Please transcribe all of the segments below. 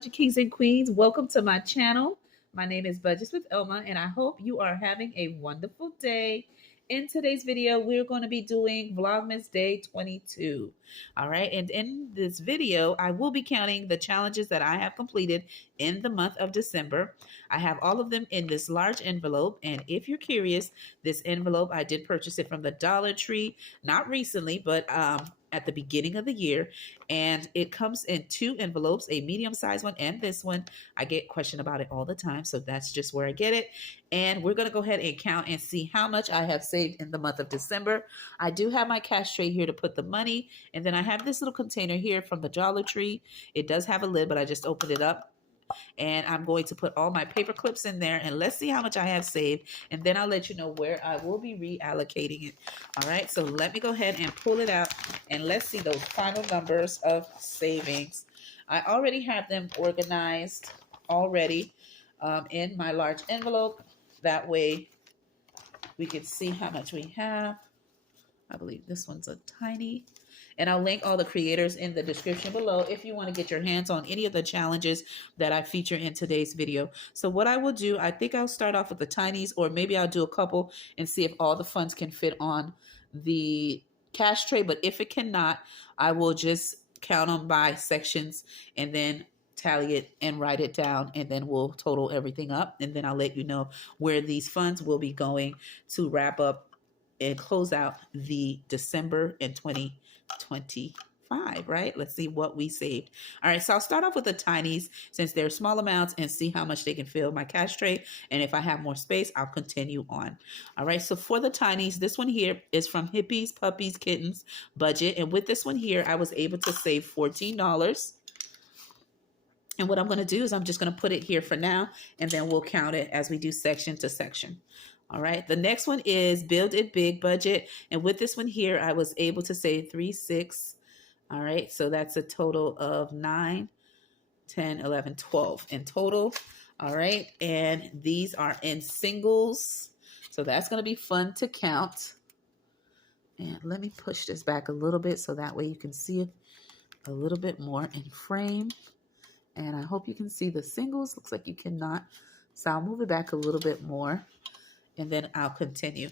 Kings and queens, welcome to my channel. My name is Budgets with Elma, and I hope you are having a wonderful day. In today's video, we're going to be doing Vlogmas Day 22. All right, and in this video, I will be counting the challenges that I have completed in the month of December. I have all of them in this large envelope, and if you're curious, this envelope, I did purchase it from the Dollar Tree, not recently, but at the beginning of the year, and it comes in two envelopes, a medium-sized one and this one. I get questioned about it all the time, so that's just where I get it. And we're going to go ahead and count and see how much I have saved in the month of December. I do have my cash tray here to put the money, and then I have this little container here from the Dollar Tree. It does have a lid, but I just opened it up, and I'm going to put all my paper clips in there, and let's see how much I have saved, and then I'll let you know where I will be reallocating it. All right, so let me go ahead and pull it out, and let's see those final numbers of savings. I already have them organized already in my large envelope. That way we can see how much we have. I believe this one's a tiny. And I'll link all the creators in the description below if you want to get your hands on any of the challenges that I feature in today's video. So what I will do, I think I'll start off with the tinies, or maybe I'll do a couple and see if all the funds can fit on the cash tray. But if it cannot, I will just count them by sections and then tally it and write it down, and then we'll total everything up. And then I'll let you know where these funds will be going to wrap up and close out the December in 2025, right? Let's see what we saved. All right, so I'll start off with the tinies since they're small amounts and see how much they can fill my cash tray. And if I have more space, I'll continue on. All right, so for the tinies, this one here is from Hippies, Puppies, Kittens budget. And with this one here, I was able to save $14. And what I'm going to do is I'm just going to put it here for now, and then we'll count it as we do section to section. All right. The next one is Build It Big budget. And with this one here, I was able to save 3, 6. All right. So that's a total of 9, 10, 11, 12 in total. All right. And these are in singles. So that's going to be fun to count. And let me push this back a little bit so that way you can see it a little bit more in frame. And I hope you can see the singles. Looks like you cannot. So I'll move it back a little bit more, and then I'll continue.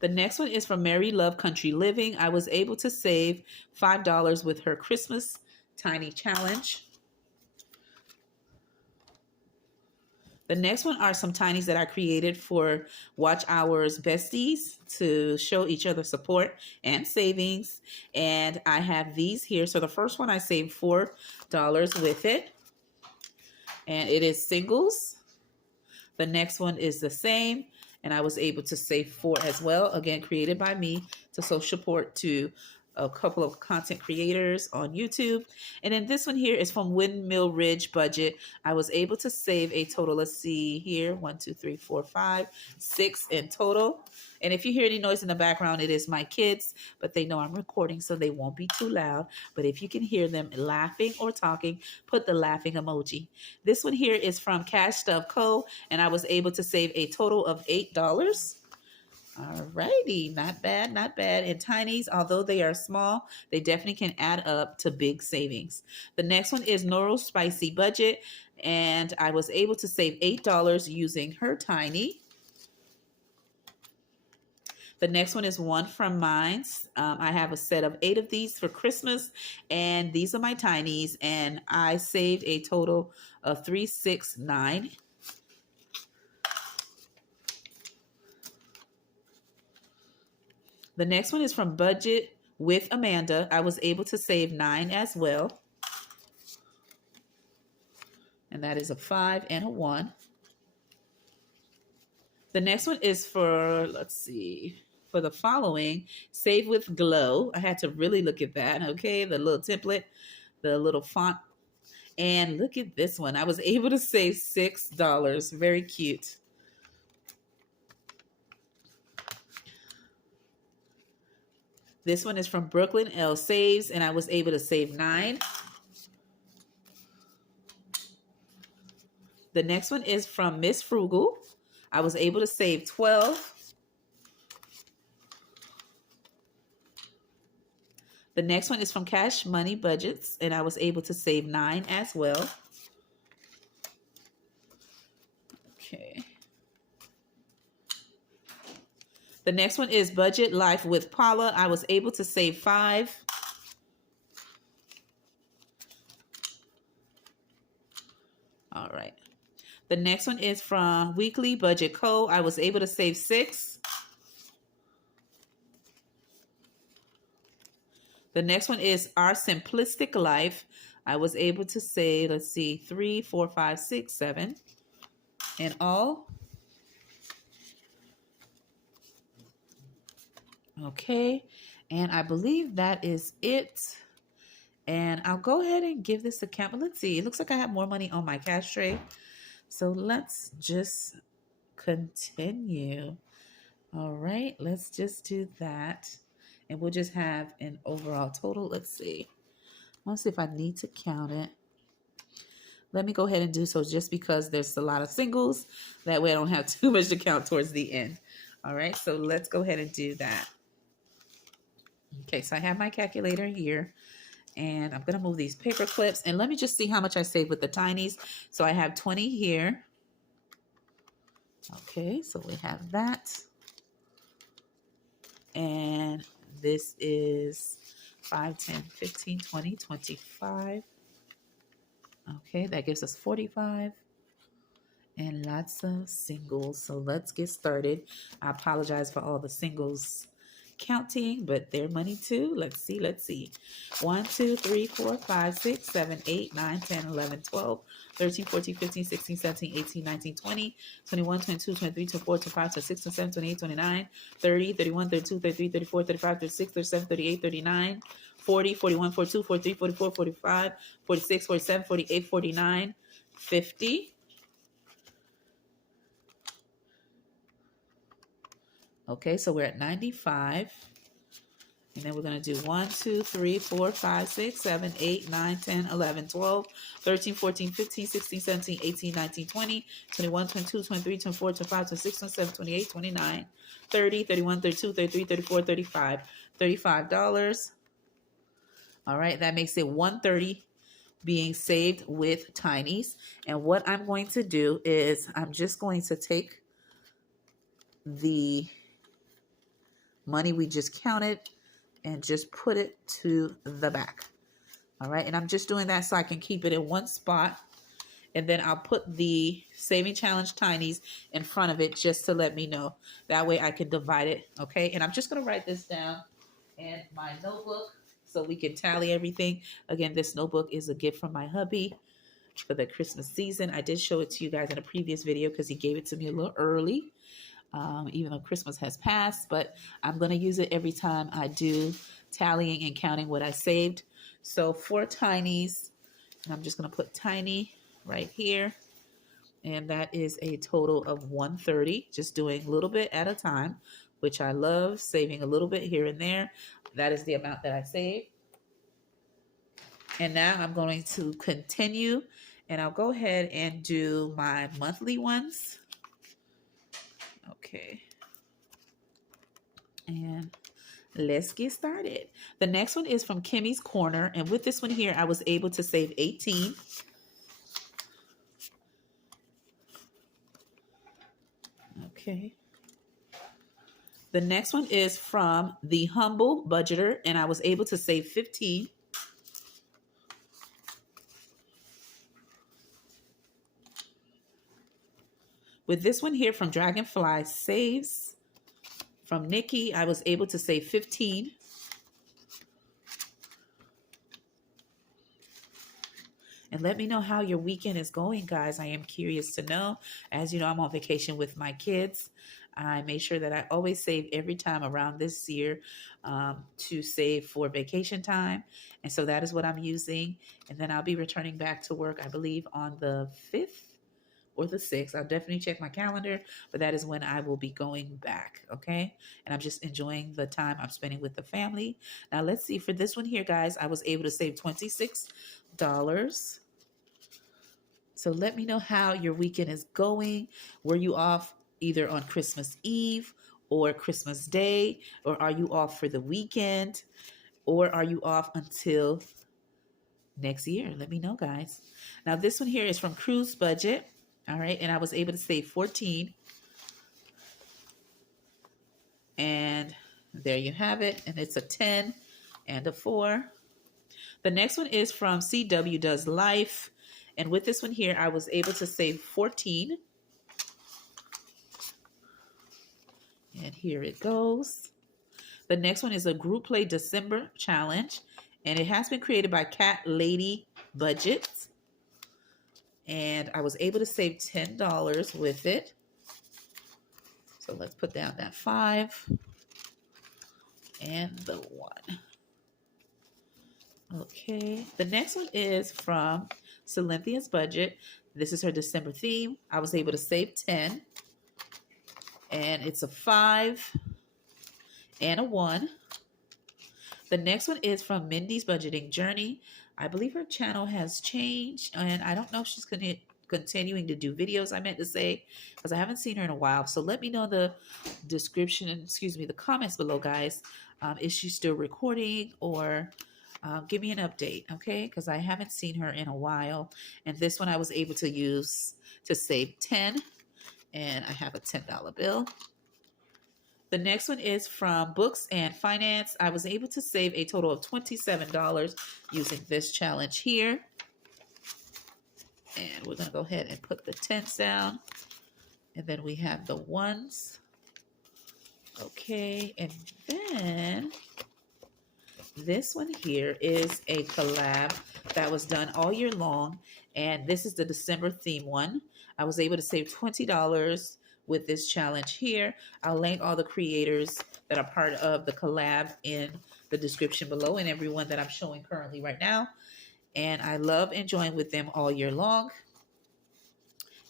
The next one is from Mary Love Country Living. I was able to save $5 with her Christmas Tiny Challenge. The next one are some tinies that I created for Watch Hours Besties to show each other support and savings. And I have these here. So the first one I saved $4 with it. And it is singles. The next one is the same. And I was able to save 4 as well. Again, created by me to show support to a couple of content creators on YouTube. And then this one here is from Windmill Ridge budget. I was able to save a total, let's see here, 1, 2, 3, 4, 5, 6 in total. And if you hear any noise in the background, it is my kids, but they know I'm recording, so they won't be too loud. But if you can hear them laughing or talking, put the laughing emoji. This one here is from Cash Stuff Co., and I was able to save a total of $8. All righty, not bad, not bad. And tinies, although they are small, they definitely can add up to big savings. The next one is Noro Spicy Budget, and I was able to save $8 using her tiny. The next one is one from Mines. I have a set of 8 of these for Christmas, and these are my tinies, and I saved a total of $369. The next one is from Budget with Amanda. I was able to save 9 as well. And that is a 5 and a 1. The next one is for, let's see, for the following, Save with Glow. I had to really look at that, okay? The little template, the little font. And look at this one. I was able to save $6. Very cute. This one is from Brooklyn L Saves, and I was able to save 9. The next one is from Miss Frugal. I was able to save 12. The next one is from Cash Money Budgets, and I was able to save 9 as well. Okay. The next one is Budget Life with Paula. I was able to save 5. All right. The next one is from Weekly Budget Co. I was able to save 6. The next one is Our Simplistic Life. I was able to save, let's see, 3, 4, 5, 6, 7 in all. Okay. And I believe that is it. And I'll go ahead and give this account. But let's see. It looks like I have more money on my cash tray. So let's just continue. All right. Let's just do that. And we'll just have an overall total. Let's see. Let's see if I need to count it. Let me go ahead and do so just because there's a lot of singles. That way I don't have too much to count towards the end. All right. So let's go ahead and do that. Okay. So I have my calculator here. And I'm going to move these paper clips. And let me just see how much I saved with the tinies. So I have 20 here. Okay, so we have that. And this is 5, 10, 15, 20, 25. Okay, that gives us 45. And lots of singles. So let's get started. I apologize for all the singles counting, but they're money too. Let's see. 1, 2, 3, 4, 5, 6, 7, 8, 9, 10, 11, 12, 13, 14, 15, 16, 17, 18, 19, 20, 21, 22, 23, 24, 25, 26, 27, 28, 29, 30, 31, 32, 33, 34, 35, 36, 37, 38, 39, 40, 41, 42, 43, 44, 45, 46, 47, 48, 49, 50. Okay, so we're at 95. And then we're going to do 1, 2, 3, 4, 5, 6, 7, 8, 9, 10, 11, 12, 13, 14, 15, 16, 17, 18, 19, 20, 21, 22, 23, 24, 25, 26, 27, 28, 29, 30, 31, 32, 33, 34, 35, $35. All right, that makes it 130 being saved with tinies. And what I'm going to do is I'm just going to take the money we just counted and just put it to the back. All right. And I'm just doing that so I can keep it in one spot. And then I'll put the Saving Challenge Tinies in front of it just to let me know. That way I can divide it. Okay. And I'm just going to write this down in my notebook so we can tally everything. Again, this notebook is a gift from my hubby for the Christmas season. I did show it to you guys in a previous video because he gave it to me a little early. Even though Christmas has passed, but I'm going to use it every time I do tallying and counting what I saved. So 4 tinies, and I'm just going to put tiny right here. And that is a total of 130, just doing a little bit at a time, which I love, saving a little bit here and there. That is the amount that I saved. And now I'm going to continue, and I'll go ahead and do my monthly ones. Okay. And let's get started. The next one is from Kimmy's Corner. And with this one here, I was able to save 18. Okay. The next one is from The Humble Budgeter. And I was able to save 15. With this one here from Dragonfly Saves, from Nikki, I was able to save 15. And let me know how your weekend is going, guys. I am curious to know. As you know, I'm on vacation with my kids. I made sure that I always save every time around this year to save for vacation time. And so that is what I'm using. And then I'll be returning back to work, I believe, on the 5th. Or the 6th. I'll definitely check my calendar, but that is when I will be going back, okay? And I'm just enjoying the time I'm spending with the family. Now, let's see. For this one here, guys, I was able to save $26. So let me know how your weekend is going. Were you off either on Christmas Eve or Christmas Day? Or are you off for the weekend? Or are you off until next year? Let me know, guys. Now, this one here is from Cruise Budget. All right, and I was able to save 14. And there you have it. And it's a 10 and a 4. The next one is from CW Does Life. And with this one here, I was able to save 14. And here it goes. The next one is a group play December challenge. And it has been created by Cat Lady Budgets. And I was able to save $10 with it. So let's put down that 5 and the 1. Okay, the next one is from Cynthia's Budget. This is her December theme. I was able to save 10. And it's a 5 and a 1. The next one is from Mindy's Budgeting Journey. I believe her channel has changed, and I don't know if she's continuing to do videos, I meant to say, because I haven't seen her in a while. So let me know in the description, excuse me, the comments below, guys. Is she still recording, or give me an update, okay? Because I haven't seen her in a while. And this one I was able to use to save 10, and I have a $10 bill. The next one is from Books and Finance. I was able to save a total of $27 using this challenge here. And we're going to go ahead and put the 10s down. And then we have the 1s. Okay, and then this one here is a collab that was done all year long. And this is the December theme one. I was able to save $20 with this challenge here. I'll link all the creators that are part of the collab in the description below, and everyone that I'm showing currently right now. And I love enjoying with them all year long.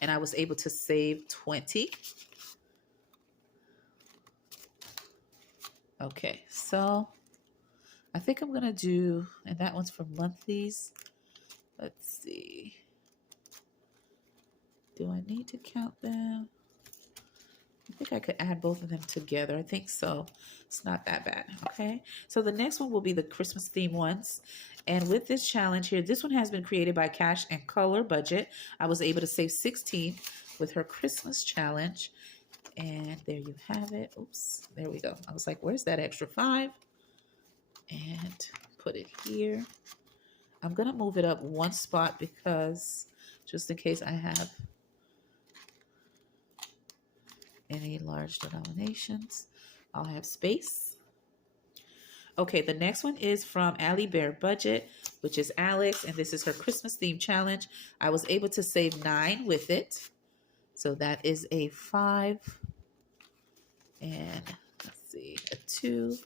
And I was able to save 20. Okay, so I think I'm gonna do, and that one's for monthlies. Let's see. Do I need to count them? I think I could add both of them together. I think so. It's not that bad. Okay. So the next one will be the Christmas theme ones. And with this challenge here, this one has been created by Cash and Color Budget. I was able to save 16 with her Christmas challenge. And there you have it. Oops. There we go. I was like, where's that extra 5? And put it here. I'm going to move it up one spot because just in case I have any large denominations, I'll have space. Okay, the next one is from Allie Bear Budget, which is Alex, and this is her Christmas theme challenge. I was able to save 9 with it. So that is a 5. And let's see, a 2,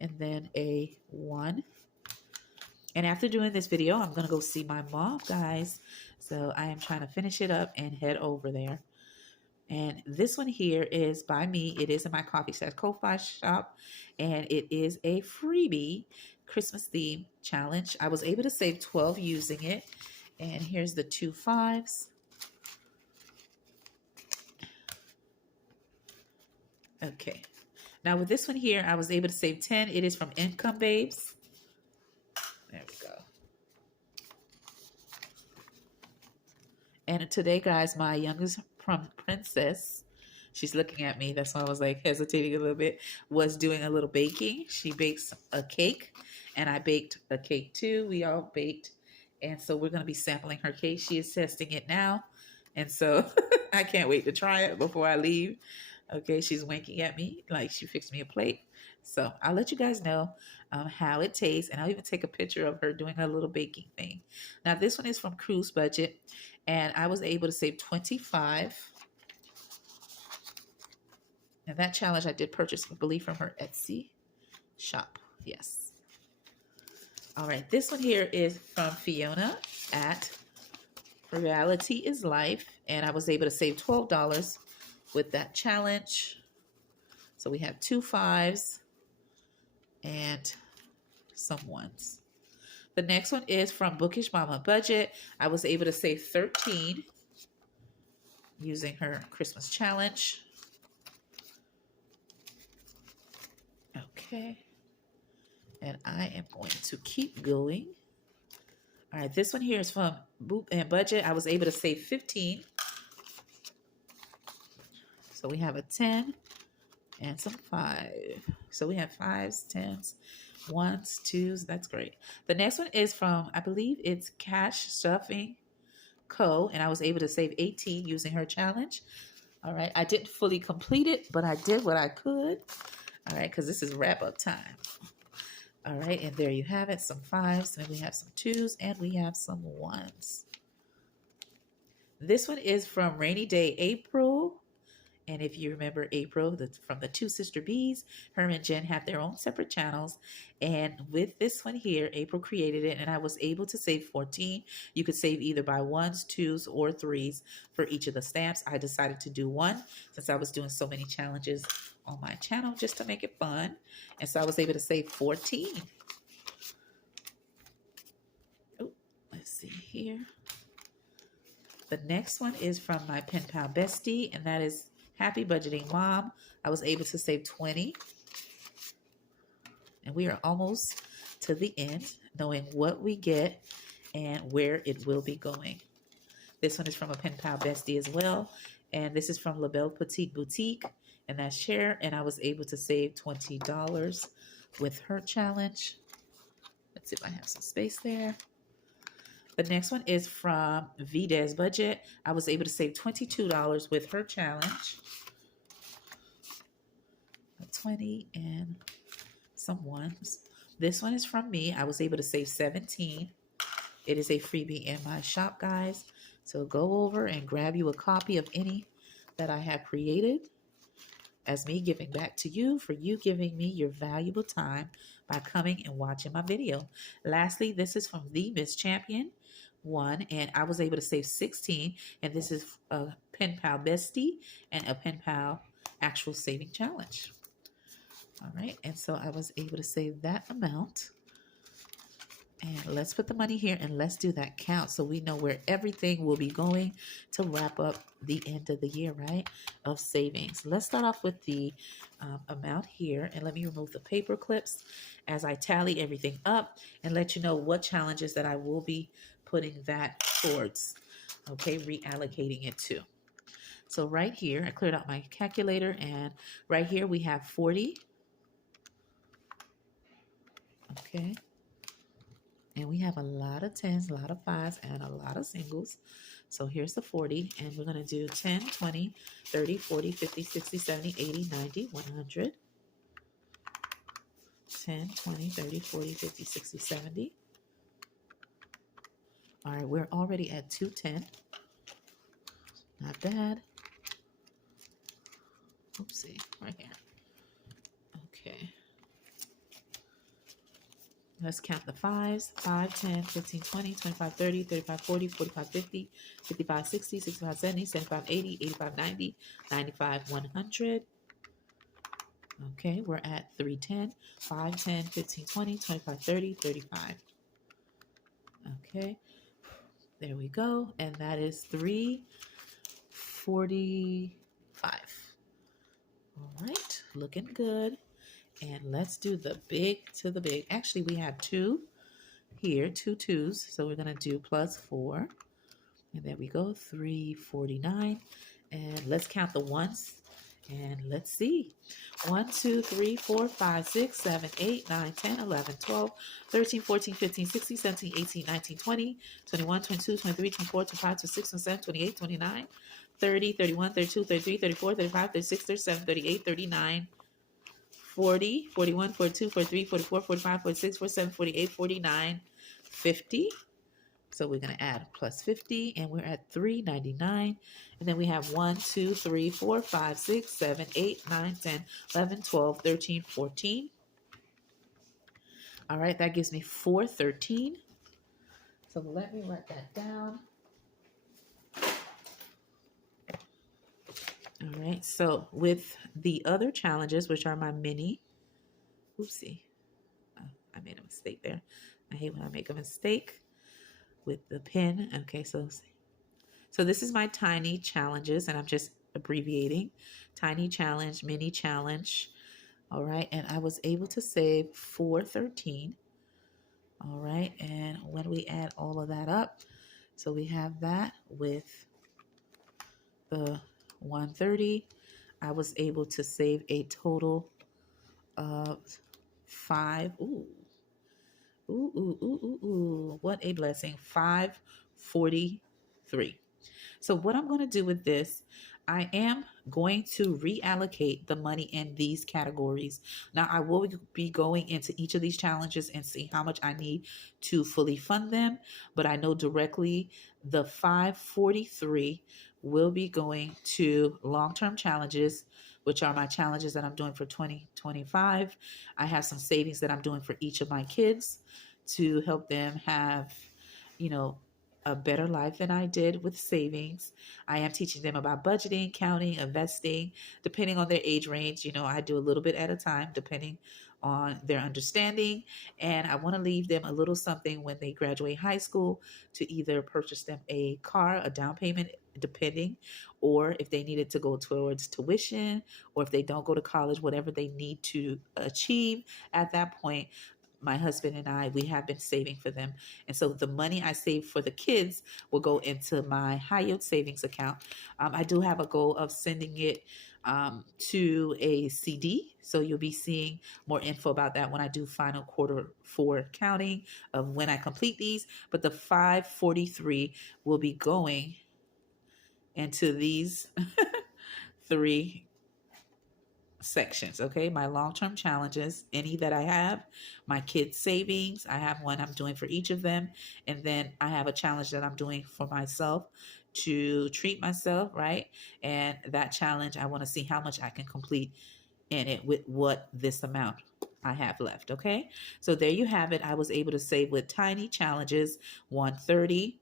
and then a 1. And after doing this video, I'm going to go see my mom, guys. So I am trying to finish it up and head over there. And this one here is by me. It is in my coffee Ko-Fi shop. And it is a freebie Christmas theme challenge. I was able to save 12 using it. And here's the 2 5s. Okay. Now with this one here, I was able to save 10. It is from Income Babes. There we go. And today, guys, my youngest princess, she's looking at me. That's why I was like hesitating a little bit, was doing a little baking. She bakes a cake, and I baked a cake too. We all baked. And so we're going to be sampling her cake. She is testing it now. And so I can't wait to try it before I leave. Okay, she's winking at me like she fixed me a plate. So I'll let you guys know how it tastes, and I'll even take a picture of her doing her little baking thing. Now, this one is from Cruise Budget, and I was able to save 25. And that challenge I did purchase, I believe, from her Etsy shop. Yes. All right, this one here is from Fiona at Reality is Life, and I was able to save $12 with that challenge. So we have 2 5s and some 1s. The next one is from Bookish Mama Budget. I was able to save 13 using her Christmas challenge. Okay. And I am going to keep going. All right, this one here is from Boop and Budget. I was able to save 15 So we have a 10 and some 5. So we have 5s, 10s, 1s, 2s. That's great. The next one is from, I believe it's CashStuffing Co. And I was able to save 18 using her challenge. All right. I didn't fully complete it, but I did what I could. All right. Because this is wrap up time. All right. And there you have it. Some 5s. And we have some 2s. And we have some 1s. This one is from Rainy Day April. And if you remember April, from the Two Sister Bees, her and Jen have their own separate channels. And with this one here, April created it, and I was able to save 14. You could save either by 1s, 2s, or 3s for each of the stamps. I decided to do 1 since I was doing so many challenges on my channel just to make it fun. And so I was able to save 14. Oh, let's see here. The next one is from my pen pal bestie, and that is Happy Budgeting Mom. I was able to save 20. And we are almost to the end, knowing what we get and where it will be going. This one is from a pen pal bestie as well. And this is from La Belle Petite Boutique. And that's Cher. And I was able to save $20 with her challenge. Let's see if I have some space there. The next one is from Vdes Budget. I was able to save $22 with her challenge. 20 and some 1s. This one is from me. I was able to save 17. It is a freebie in my shop, guys. So go over and grab you a copy of any that I have created as me giving back to you for you giving me your valuable time by coming and watching my video. Lastly, this is from the Miss Champion one, and I was able to save 16. And this is a pen pal bestie and a pen pal actual saving challenge. All right, and so I was able to save that amount. And let's put the money here and let's do that count so we know where everything will be going to wrap up the end of the year, right, of savings. Let's start off with the amount here, and let me remove the paper clips as I tally everything up and let you know what challenges that I will be putting that towards, okay, reallocating it to. So right here, I cleared out my calculator, and right here we have 40. Okay. And we have a lot of 10s, a lot of 5s, and a lot of singles. So here's the 40, and we're going to do 10, 20, 30, 40, 50, 60, 70, 80, 90, 100. 10, 20, 30, 40, 50, 60, 70. All right, we're already at 210. Not bad. Oopsie, right here. Okay. Let's count the 5s. 5, 10, 15, 20, 25, 30, 35, 40, 45, 50, 55, 60, 65, 70, 75, 80, 85, 90, 95, 100. Okay, we're at 310. 5, 10, 15, 20, 25, 30, 35. Okay, there we go. And that is 345. All right, looking good. And let's do the big to the big. Actually, we have 2 here, 2 2s. So we're going to do plus 4. And there we go, 349. And let's count the ones. And let's see. 1, 2, 3, 4, 5, 6, 7, 8, 9, 10, 11, 12, 13, 14, 15, 16, 17, 18, 19, 20, 21, 22, 23, 24, 25, 26, 27, 28, 29, 30, 31, 32, 33, 34, 35, 36, 37, 38, 39, 40, 41, 42, 43, 44, 45, 46, 47, 48, 49, 50. So we're going to add plus 50, and we're at 399. And then we have 1, 2, 3, 4, 5, 6, 7, 8, 9, 10, 11, 12, 13, 14. All right, that gives me 413. So let me write that down. All right, so with the other challenges, which are my mini, oopsie, I made a mistake there. I hate when I make a mistake with the pen. Okay, so this is my tiny challenges, and I'm just abbreviating. Tiny challenge, mini challenge. All right, and I was able to save 413. All right, and when we add all of that up, so we have that with the 130. I was able to save a total of five. What a blessing. 543. So what I'm going to do with this, I am going to reallocate the money in these categories. Now, I will be going into each of these challenges and see how much I need to fully fund them, but I know directly the 543 will be going to long-term challenges, which are my challenges that I'm doing for 2025. I have some savings that I'm doing for each of my kids to help them have, you know, a better life than I did with savings. I am teaching them about budgeting, counting, investing, depending on their age range. You know, I do a little bit at a time, depending on their understanding. And I want to leave them a little something when they graduate high school to either purchase them a car, a down payment, depending, or if they needed to go towards tuition, or if they don't go to college, whatever they need to achieve at that point. My husband and I, we have been saving for them. And so the money I save for the kids will go into my high yield savings account. I do have a goal of sending it to a CD. So you'll be seeing more info about that when I do final quarter 4 counting of when I complete these. But the 543 will be going into these three sections. Okay, my long-term challenges, any that I have, my kids savings, I have one I'm doing for each of them, and then I have a challenge that I'm doing for myself to treat myself, right? And that challenge, I want to see how much I can complete in it with what this amount I have left. Okay, so there you have it. I was able to save with tiny challenges 130.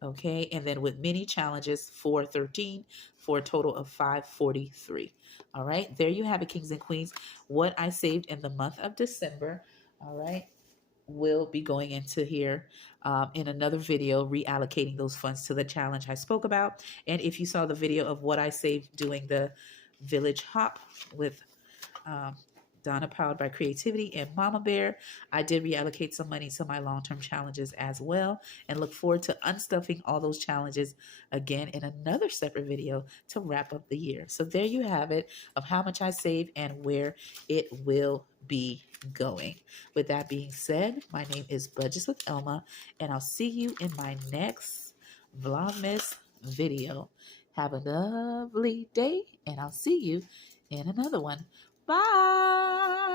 Okay, and then with mini challenges 413 for a total of 543. All right, there you have it, kings and queens. What I saved in the month of December, all right, will be going into here in another video, reallocating those funds to the challenge I spoke about. And if you saw the video of what I saved doing the village hop with um, Donna Powered by Creativity and Mama Bear, I did reallocate some money to my long-term challenges as well, and look forward to unstuffing all those challenges again in another separate video to wrap up the year. So there you have it of how much I save and where it will be going. With that being said, my name is Budgets with Elma, and I'll see you in my next Vlogmas video. Have a lovely day, and I'll see you in another one. Bye.